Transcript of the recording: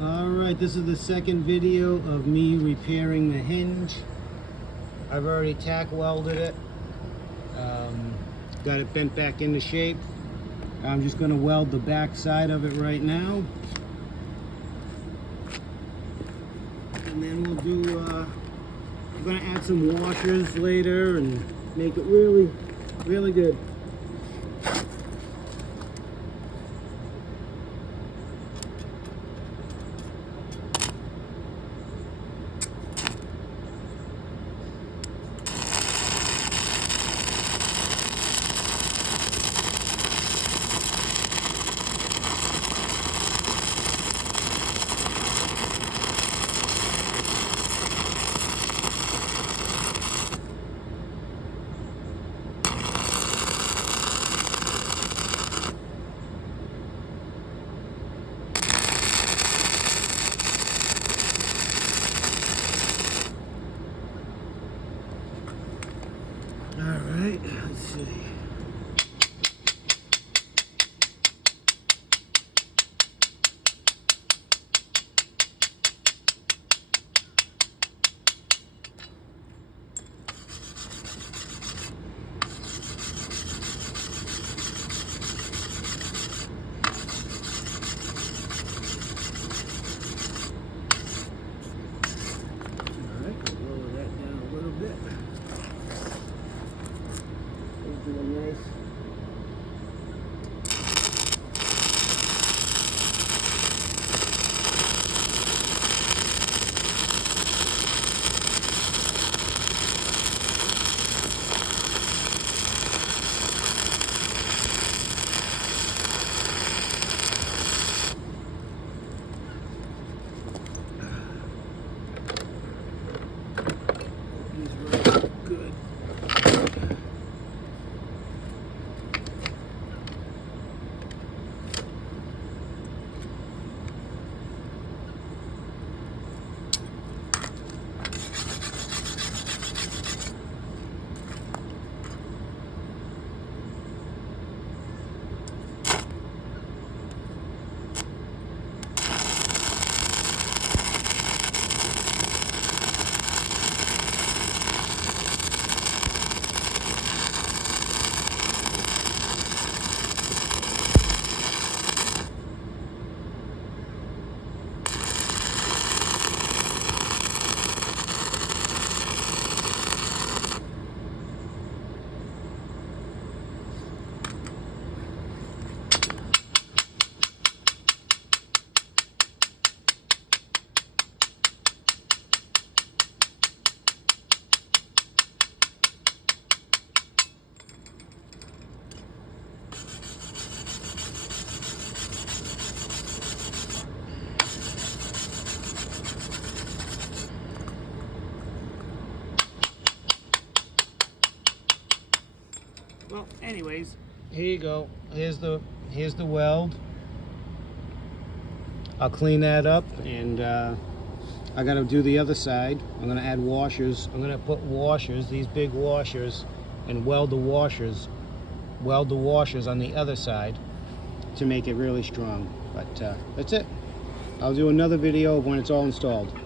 Alright, this is the second video of me repairing the hinge. I've already tack welded it. Got it bent back into shape. I'm just going to weld the back side of it right now. And then we'll do, I'm going to add some washers later and make it really, really good. Alright, let's see. Alright, we'll lower that down a little bit. Do a nice good. Well, anyways, here you go. Here's the weld. I'll clean that up, and I got to do the other side. I'm going to add washers. I'm going to put washers, these big washers, and weld the washers on the other side to make it really strong. But that's it. I'll do another video when it's all installed.